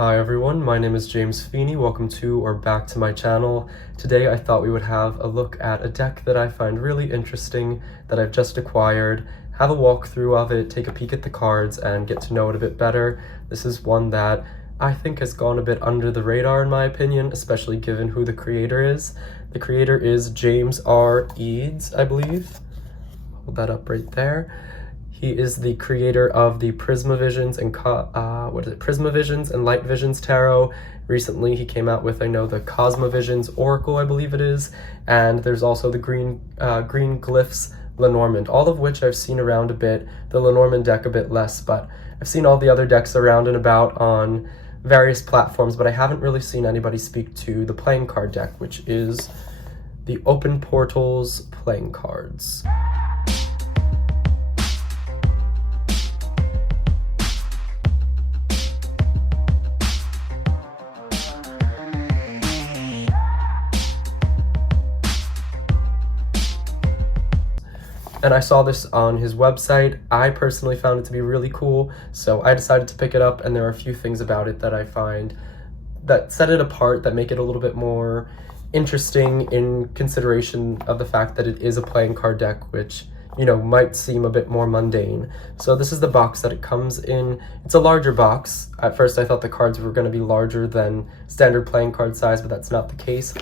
Hi everyone, my name is James Feeney. Welcome to or back to my channel. Today I thought we would have a look at a deck that I find really interesting that I've just acquired, have a walkthrough of it, take a peek at the cards, and get to know it a bit better. This is one that I think has gone a bit under the radar in my opinion, especially given who the creator is. The creator is James R. Eads, I believe. Hold that up right there. He is the creator of the Prismavisions and Prismavisions and Light Visions Tarot. Recently, he came out with, the Cosmovisions Oracle, I believe it is, and there's also the Green Glyphs Lenormand, all of which I've seen around a bit. The Lenormand deck a bit less, but I've seen all the other decks around and about on various platforms, but I haven't really seen anybody speak to the playing card deck, which is the Open Portals playing cards. And I saw this on his website. I personally found it to be really cool, so I decided to pick it up, and there are a few things about it that I find that set it apart, that make it a little bit more interesting in consideration of the fact that it is a playing card deck, which, might seem a bit more mundane. So this is the box that it comes in. It's a larger box. At first I thought the cards were going to be larger than standard playing card size, but that's not the case.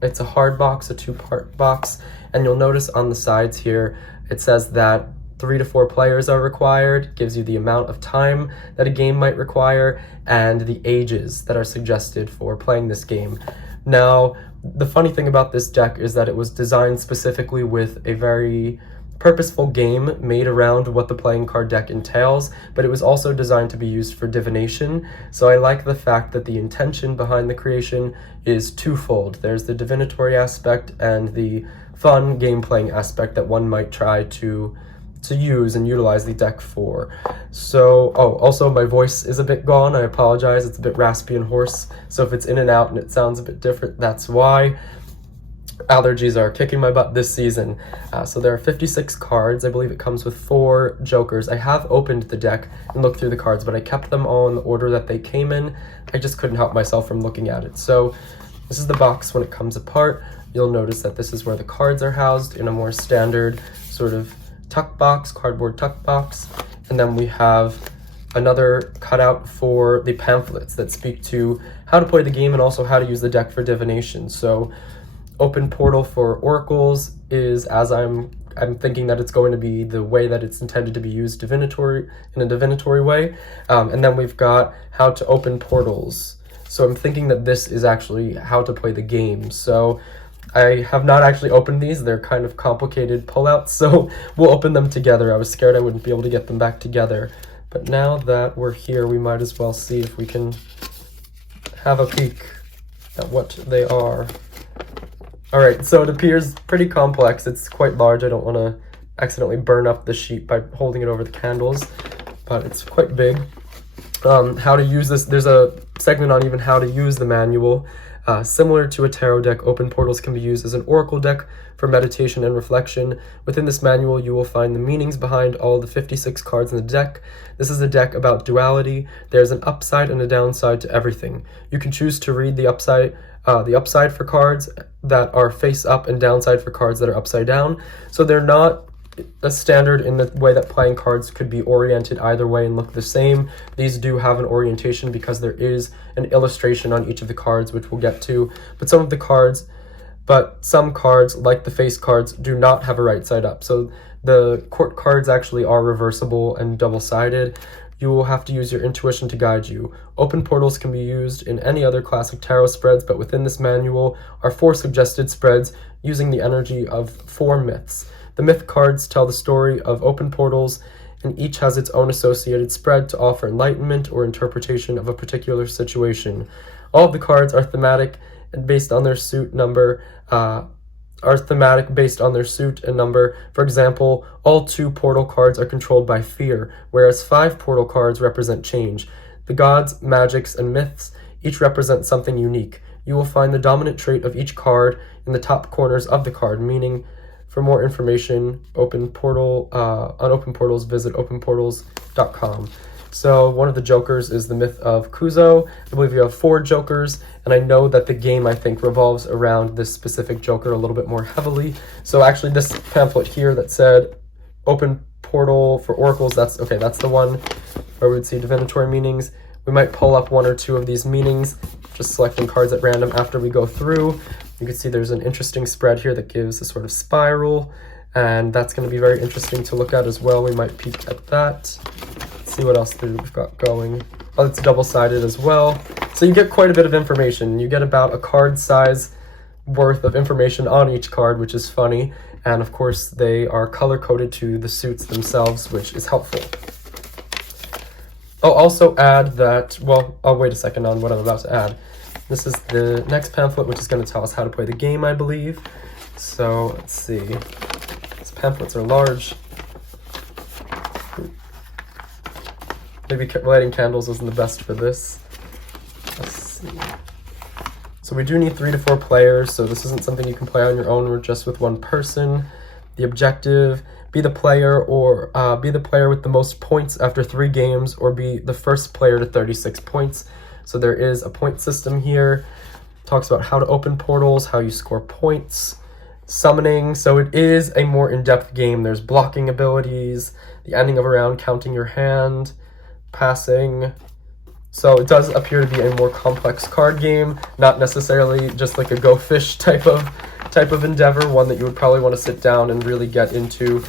It's a hard box, a two-part box, and you'll notice on the sides here, it says that 3 to 4 players are required, gives you the amount of time that a game might require, and the ages that are suggested for playing this game. Now, the funny thing about this deck is that it was designed specifically with a very purposeful game made around what the playing card deck entails, but it was also designed to be used for divination. So I like the fact that the intention behind the creation is twofold. There's the divinatory aspect and the fun game-playing aspect that one might try to use and utilize the deck for. So, also my voice is a bit gone. I apologize. It's a bit raspy and hoarse. So if it's in and out and it sounds a bit different, that's why. Allergies are kicking my butt this season. So there are 56 cards. I believe it comes with 4 jokers. I have opened the deck and looked through the cards, but I kept them all in the order that they came in. I just couldn't help myself from looking at it. So this is the box when it comes apart. You'll notice that this is where the cards are housed in a more standard sort of tuck box, cardboard tuck box. And then we have another cutout for the pamphlets that speak to how to play the game and also how to use the deck for divination. So Open Portal for Oracles is, as I'm thinking that it's going to be the way that it's intended to be used in a divinatory way. And then we've got how to open portals. So I'm thinking that this is actually how to play the game. So I have not actually opened these. They're kind of complicated pullouts, so we'll open them together. I was scared I wouldn't be able to get them back together. But now that we're here, we might as well see if we can have a peek at what they are. Alright, so it appears pretty complex. It's quite large. I don't want to accidentally burn up the sheet by holding it over the candles, but it's quite big. How to use this, there's a segment on even how to use the manual. Similar to a tarot deck, Open Portals can be used as an oracle deck for meditation and reflection. Within this manual, you will find the meanings behind all the 56 cards in the deck. This is a deck about duality. There's an upside and a downside to everything. You can choose to read the upside for cards that are face up and downside for cards that are upside down. So they're not a standard in the way that playing cards could be oriented either way and look the same. These do have an orientation because there is an illustration on each of the cards, which we'll get to. But some cards, like the face cards, do not have a right side up. So the court cards actually are reversible and double-sided. You will have to use your intuition to guide you. Open Portals can be used in any other classic tarot spreads, but within this manual are 4 suggested spreads using the energy of 4 myths. The myth cards tell the story of open portals, and each has its own associated spread to offer enlightenment or interpretation of a particular situation. All of the cards are thematic and based on their suit number. For example, all 2 portal cards are controlled by fear, whereas 5 portal cards represent change. The gods, magics, and myths each represent something unique. You will find the dominant trait of each card in the top corners of the card, meaning for more information, on Open Portals, visit openportals.com. So one of the jokers is the Myth of Kuzo. I believe you have 4 jokers, and I know that the game, I think, revolves around this specific joker a little bit more heavily. So actually this pamphlet here that said open portal for oracles, that's the one where we would see divinatory meanings. We might pull up 1 or 2 of these meanings, just selecting cards at random after we go through. You can see there's an interesting spread here that gives a sort of spiral, and that's going to be very interesting to look at as well. We might peek at that. Let's see what else we've got going. Oh, it's double-sided as well. So you get quite a bit of information. You get about a card size worth of information on each card, which is funny. And of course, they are color-coded to the suits themselves, which is helpful. I'll also add that, well, I'll wait a second on what I'm about to add. This is the next pamphlet, which is going to tell us how to play the game, I believe. So, let's see. These pamphlets are large. Maybe lighting candles isn't the best for this. Let's see. So we do need 3 to 4 players, so this isn't something you can play on your own or just with one person. The objective, be the player with the most points after 3 games, or be the first player to 36 points. So there is a point system here. Talks about how to open portals, how you score points, summoning. So it is a more in-depth game. There's blocking abilities, the ending of a round, counting your hand, passing. So it does appear to be a more complex card game, not necessarily just like a Go Fish type of endeavor, one that you would probably want to sit down and really get into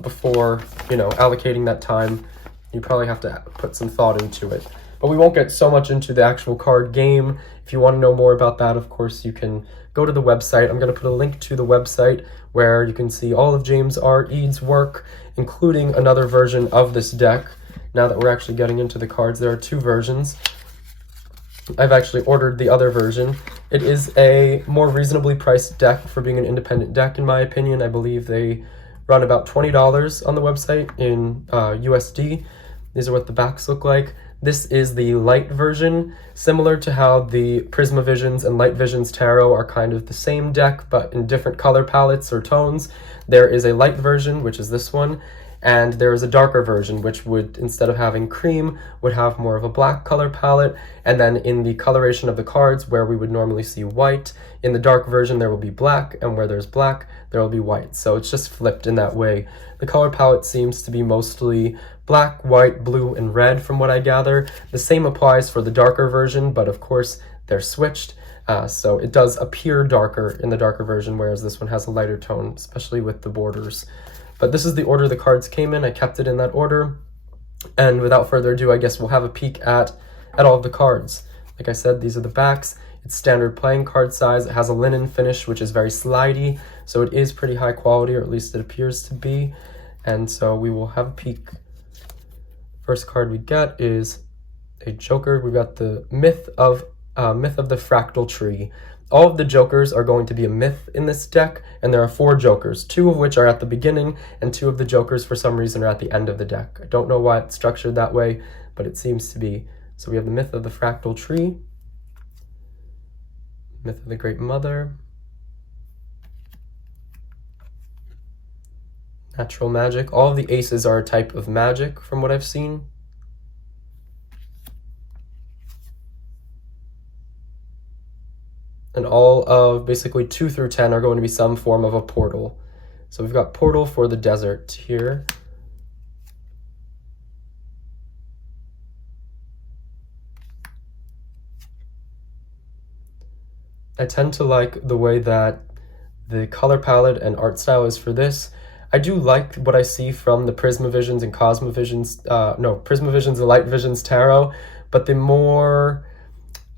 before, allocating that time. You probably have to put some thought into it. But we won't get so much into the actual card game. If you want to know more about that, of course, you can go to the website. I'm going to put a link to the website where you can see all of James R. Eads' work, including another version of this deck. Now that we're actually getting into the cards, there are 2 versions. I've actually ordered the other version. It is a more reasonably priced deck for being an independent deck, in my opinion. I believe they run about $20 on the website in USD. These are what the backs look like. This is the light version, similar to how the Prisma Visions and Light Visions Tarot are kind of the same deck, but in different color palettes or tones. There is a light version, which is this one, and there is a darker version, which would, instead of having cream, would have more of a black color palette. And then in the coloration of the cards, where we would normally see white, in the dark version there will be black, and where there's black, there will be white. So it's just flipped in that way. The color palette seems to be mostly black, white, blue, and red from what I gather. The same applies for the darker version, but of course they're switched. So it does appear darker in the darker version, whereas this one has a lighter tone, especially with the borders. But this is the order the cards came in. I kept it in that order. And without further ado, I guess we'll have a peek at all of the cards. Like I said, these are the backs. It's standard playing card size. It has a linen finish, which is very slidey. So it is pretty high quality, or at least it appears to be. And so we will have a peek. First card we get is a Joker. We've got the Myth of the Fractal Tree. All of the Jokers are going to be a myth in this deck, and there are 4 Jokers, 2 of which are at the beginning, and 2 of the Jokers, for some reason, are at the end of the deck. I don't know why it's structured that way, but it seems to be. So we have the Myth of the Fractal Tree, Myth of the Great Mother, Natural Magic. All of the aces are a type of magic, from what I've seen. And all of basically 2 through 10 are going to be some form of a portal. So we've got Portal for the Desert here. I tend to like the way that the color palette and art style is for this. I do like what I see from the Prisma Visions and Prisma Visions and Light Visions Tarot, but the more,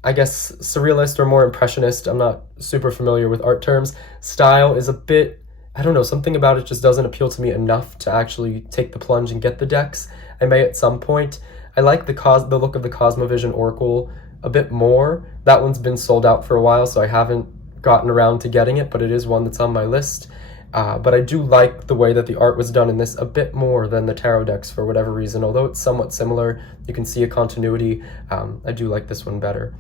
I guess, surrealist or more impressionist, I'm not super familiar with art terms, style is a bit, I don't know, something about it just doesn't appeal to me enough to actually take the plunge and get the decks. I may at some point. I like the look of the Cosmovision Oracle a bit more. That one's been sold out for a while, so I haven't gotten around to getting it, but it is one that's on my list. But I do like the way that the art was done in this a bit more than the tarot decks for whatever reason. Although it's somewhat similar, you can see a continuity. I do like this one better.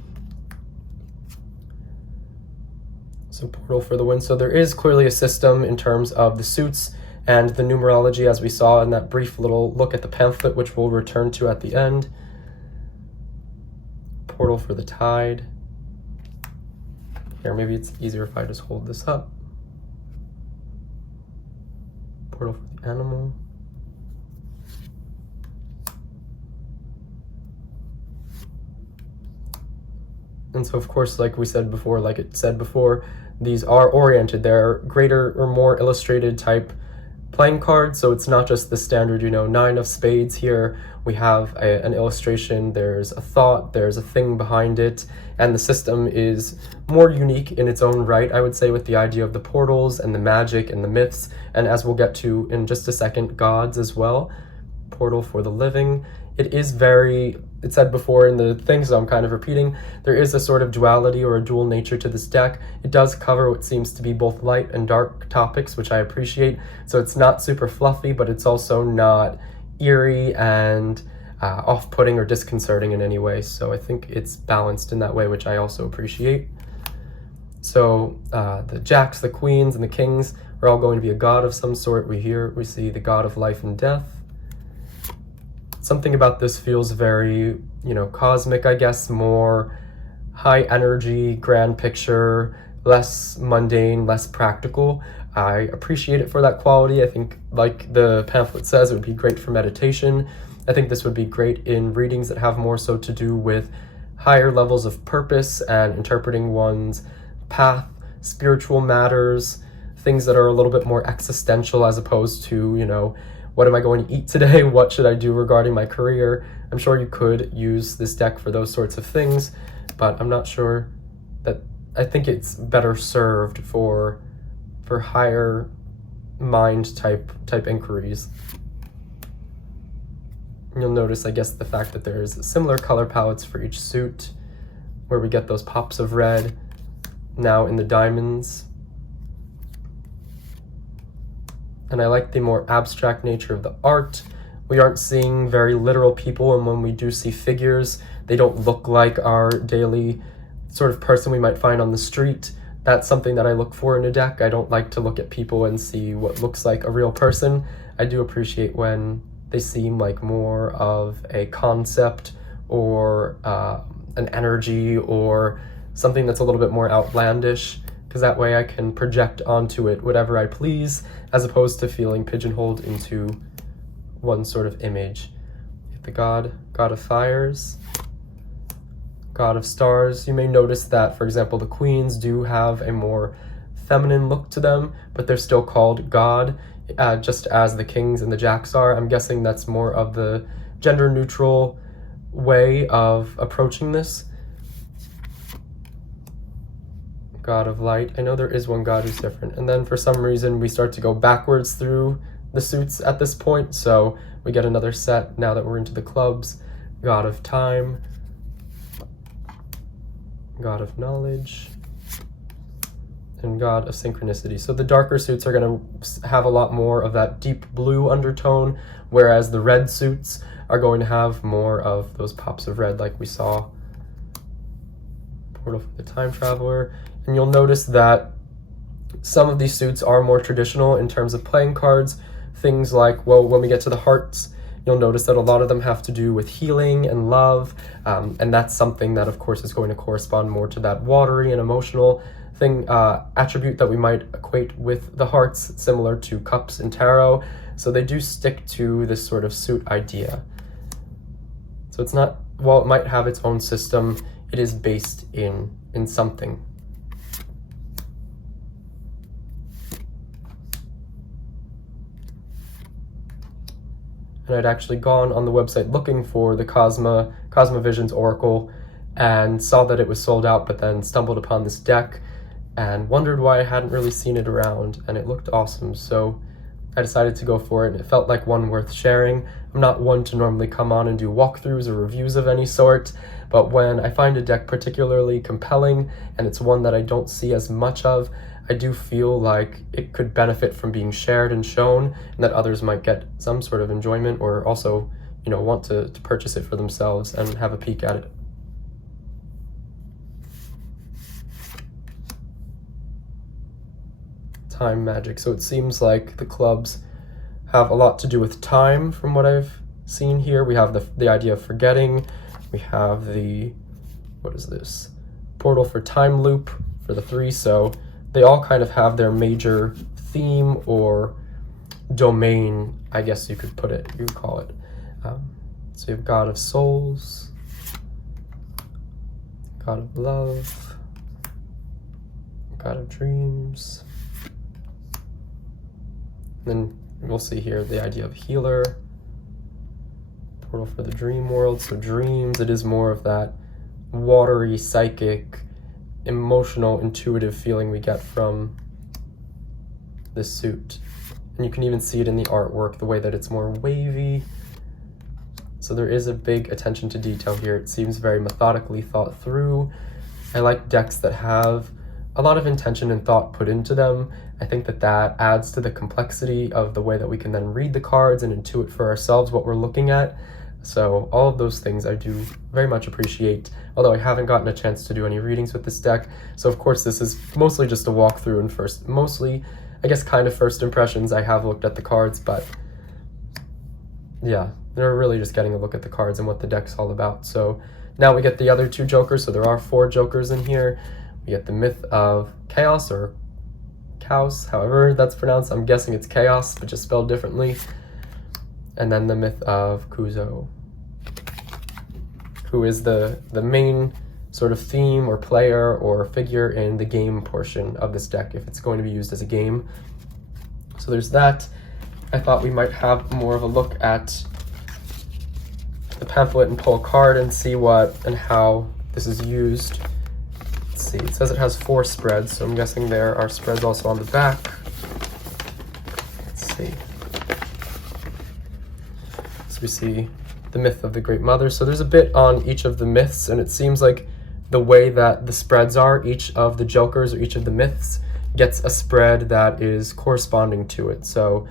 So Portal for the win. So there is clearly a system in terms of the suits and the numerology as we saw in that brief little look at the pamphlet, which we'll return to at the end. Portal for the tide. Here, maybe it's easier if I just hold this up. Portal for the animal. And so, of course, like it said before, these are oriented. They're greater or more illustrated type playing cards, so it's not just the standard, 9 of spades here. We have an illustration, there's a thought, there's a thing behind it, and the system is more unique in its own right, I would say, with the idea of the portals and the magic and the myths, and as we'll get to in just a second, gods as well. Portal for the living. It said before in the thing, so I'm kind of repeating, there is a sort of duality or a dual nature to this deck. It does cover what seems to be both light and dark topics, which I appreciate. So it's not super fluffy, but it's also not eerie and off-putting or disconcerting in any way. So I think it's balanced in that way, which I also appreciate. So the jacks, the queens, and the kings are all going to be a god of some sort. We see the god of life and death. Something about this feels very, cosmic, I guess, more high energy, grand picture, less mundane, less practical. I appreciate it for that quality. I think, like the pamphlet says, it would be great for meditation. I think this would be great in readings that have more so to do with higher levels of purpose and interpreting one's path, spiritual matters, things that are a little bit more existential as opposed to, what am I going to eat today? What should I do regarding my career? I'm sure you could use this deck for those sorts of things, but I'm not sure that I think it's better served for higher mind type inquiries. You'll notice, I guess, the fact that there's similar color palettes for each suit, where we get those pops of red now in the diamonds. And I like the more abstract nature of the art. We aren't seeing very literal people, and when we do see figures, they don't look like our daily sort of person we might find on the street. That's something that I look for in a deck. I don't like to look at people and see what looks like a real person. I do appreciate when they seem like more of a concept or an energy or something that's a little bit more outlandish, because that way I can project onto it whatever I please, as opposed to feeling pigeonholed into one sort of image. The god of fires, god of stars. You may notice that, for example, the queens do have a more feminine look to them, but they're still called god, just as the kings and the jacks are. I'm guessing that's more of the gender-neutral way of approaching this. God of light. I know there is one god who's different. And then for some reason we start to go backwards through the suits at this point, so we get another set now that we're into the clubs. God of time, god of knowledge, and god of synchronicity. So the darker suits are going to have a lot more of that deep blue undertone, whereas the red suits are going to have more of those pops of red like we saw. Portal for the time traveler. And you'll notice that some of these suits are more traditional in terms of playing cards. Things like, well, when we get to the hearts, you'll notice that a lot of them have to do with healing and love, and that's something that, of course, is going to correspond more to that watery and emotional attribute that we might equate with the hearts, similar to cups and tarot. So they do stick to this sort of suit idea. So it's not, while it might have its own system, it is based in something. And I'd actually gone on the website looking for the Cosmovisions Oracle and saw that it was sold out, but then stumbled upon this deck and wondered why I hadn't really seen it around, and it looked awesome, so I decided to go for it, and it felt like one worth sharing. I'm not one to normally come on and do walkthroughs or reviews of any sort, but when I find a deck particularly compelling, and it's one that I don't see as much of, I do feel like it could benefit from being shared and shown, and that others might get some sort of enjoyment or also, want to purchase it for themselves and have a peek at it. Time magic. So it seems like the clubs have a lot to do with time from what I've seen here. We have the idea of forgetting. We have the, what is this? Portal for time loop for the 3. So they all kind of have their major theme or domain, I guess you could put it, you could call it. So you have God of Souls, God of Love, God of Dreams. Then we'll see here the idea of Healer, Portal for the Dream World. So dreams, it is more of that watery, psychic, emotional, intuitive feeling we get from this suit. And you can even see it in the artwork, the way that it's more wavy. So there is a big attention to detail here. It seems very methodically thought through. I like decks that have a lot of intention and thought put into them. I think that that adds to the complexity of the way that we can then read the cards and intuit for ourselves what we're looking at. So all of those things I do very much appreciate, although I haven't gotten a chance to do any readings with this deck. So of course this is mostly just a walkthrough and mostly, I guess, kind of first impressions. I have looked at the cards, but yeah, they're really just getting a look at the cards and what the deck's all about. So now we get the other 2 jokers. So there are 4 jokers in here. We get the Myth of Chaos, or Chaos, however that's pronounced. I'm guessing it's Chaos, but just spelled differently. And then the Myth of Kuzo, who is the main sort of theme or player or figure in the game portion of this deck, if it's going to be used as a game. So there's that. I thought we might have more of a look at the pamphlet and pull a card and see what and how this is used. Let's see, it says it has 4 spreads, so I'm guessing there are spreads also on the back. Let's see. So we see the Myth of the Great Mother. So there's a bit on each of the myths, and it seems like the way that the spreads are, each of the jokers or each of the myths gets a spread that is corresponding to it. So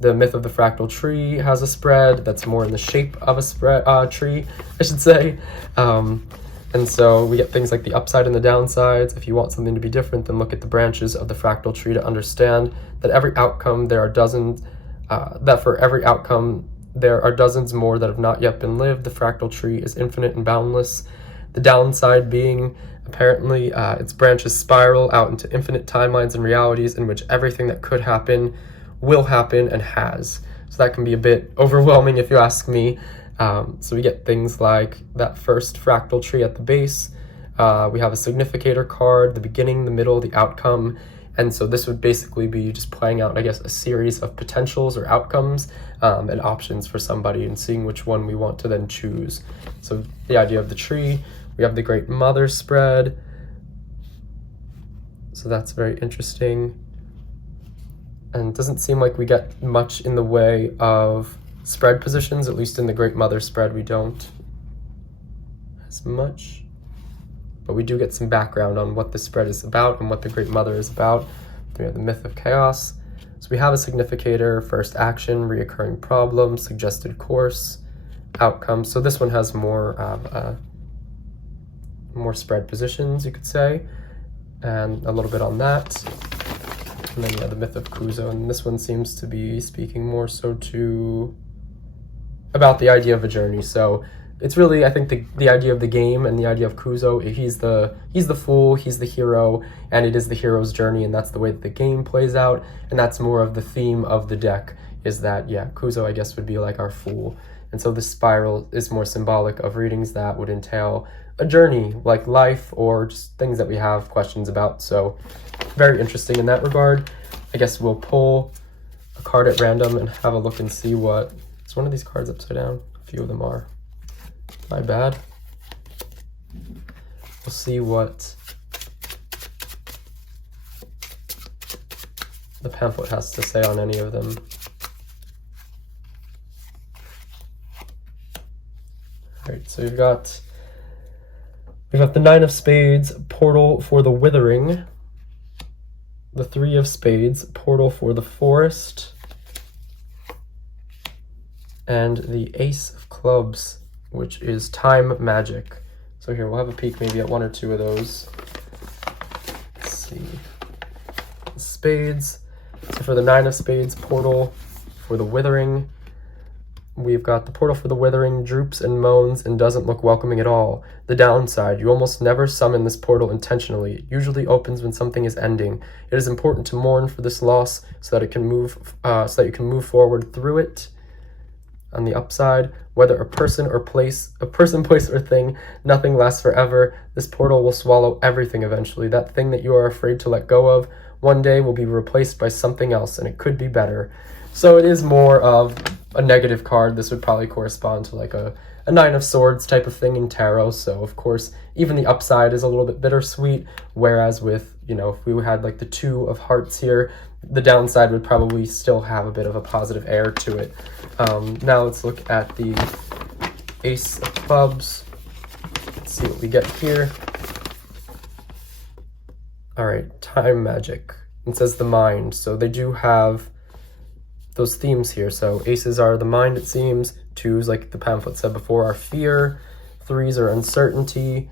the Myth of the Fractal Tree has a spread that's more in the shape of a spread tree, I should say. And so we get things like the upside and the downsides. If you want something to be different, then look at the branches of the fractal tree to understand that every outcome there are dozens, that for every outcome there are dozens more that have not yet been lived. The fractal tree is infinite and boundless. The downside being, apparently, its branches spiral out into infinite timelines and realities in which everything that could happen will happen and has. So that can be a bit overwhelming if you ask me. So we get things like that first fractal tree at the base. We have a significator card, the beginning, the middle, the outcome. And so this would basically be just playing out, I guess, a series of potentials or outcomes and options for somebody and seeing which one we want to then choose. So the idea of the tree, we have the Great Mother spread. So that's very interesting. And it doesn't seem like we get much in the way of spread positions, at least in the Great Mother spread we don't as much. But we do get some background on what the spread is about and what the Great Mother is about. We have the Myth of Chaos. So we have a significator, first action, reoccurring problem, suggested course, outcome. So this one has more more spread positions, you could say, and a little bit on that. And then, yeah, the Myth of Kuzo, and this one seems to be speaking more so to about the idea of a journey. So it's really, I think, the idea of the game and the idea of Kuzo. He's the fool, he's the hero, and it is the hero's journey, and that's the way that the game plays out, and that's more of the theme of the deck, is that, yeah, Kuzo, I guess, would be like our fool. And so the spiral is more symbolic of readings that would entail a journey, like life, or just things that we have questions about. So very interesting in that regard. I guess we'll pull a card at random and have a look and see what... Is one of these cards upside down? A few of them are. My bad. We'll see what the pamphlet has to say on any of them. Alright, so we've got the 9 of Spades, Portal for the Withering. The 3 of Spades, Portal for the Forest. And the Ace of Clubs, which is Time Magic. So here, we'll have a peek maybe at 1 or 2 of those. Let's see. Spades. So for the 9 of Spades, Portal for the Withering. We've got the Portal for the Withering droops and moans and doesn't look welcoming at all. The downside, you almost never summon this portal intentionally. It usually opens when something is ending. It is important to mourn for this loss so that you can move forward through it. On the upside, whether a person, place, or thing, nothing lasts forever. This portal will swallow everything eventually. That thing that you are afraid to let go of one day will be replaced by something else, and it could be better. So it is more of a negative card. This would probably correspond to like a Nine of Swords type of thing in tarot. So of course, even the upside is a little bit bittersweet, whereas with, if we had like the Two of Hearts here, the downside would probably still have a bit of a positive air to it. Now let's look at the Ace of Clubs. Let's see what we get here. All right, time magic. It says the mind. So they do have those themes here. So aces are the mind, it seems. Twos, like the pamphlet said before, are fear. Threes are uncertainty.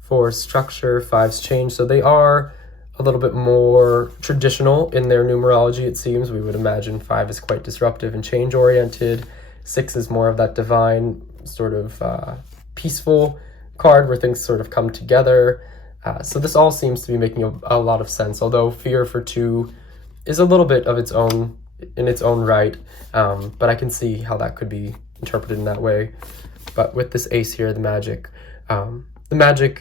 Fours, structure. Fives, change. So they are a little bit more traditional in their numerology, it seems. We would imagine 5 is quite disruptive and change-oriented. 6 is more of that divine, sort of peaceful card where things sort of come together. So this all seems to be making a lot of sense, although fear for 2 is a little bit of its own, in its own right, but I can see how that could be interpreted in that way. But with this ace here, the magic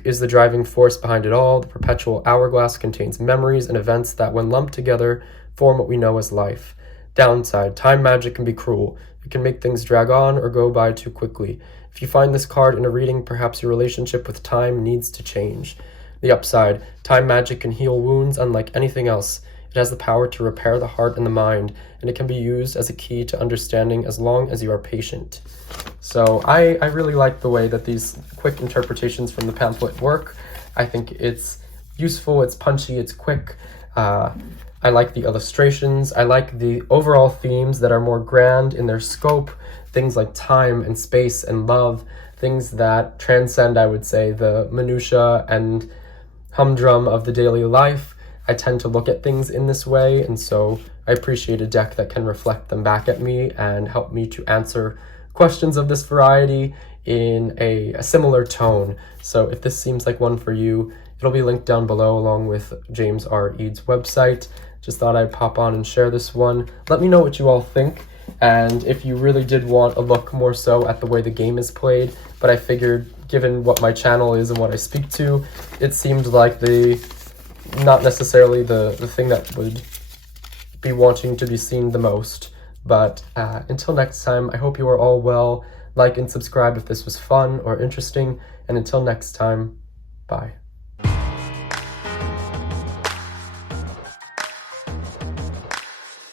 is the driving force behind it all. The perpetual hourglass contains memories and events that, when lumped together, form what we know as life. Downside, time magic can be cruel. It can make things drag on or go by too quickly. If you find this card in a reading, perhaps your relationship with time needs to change. The upside, time magic can heal wounds unlike anything else. It has the power to repair the heart and the mind, and it can be used as a key to understanding as long as you are patient. So I really like the way that these quick interpretations from the pamphlet work. I think it's useful, it's punchy, it's quick. I like the illustrations. I like the overall themes that are more grand in their scope, things like time and space and love, things that transcend, I would say, the minutia and humdrum of the daily life. I tend to look at things in this way, and so I appreciate a deck that can reflect them back at me and help me to answer questions of this variety in a similar tone. So if this seems like one for you, it'll be linked down below along with James R. Eads' website. Just thought I'd pop on and share this one. Let me know what you all think, and if you really did want a look more so at the way the game is played, but I figured, given what my channel is and what I speak to, it seemed like not necessarily the thing that would be wanting to be seen the most. But until next time, I hope you are all well. Like and subscribe if this was fun or interesting, and until next time, bye.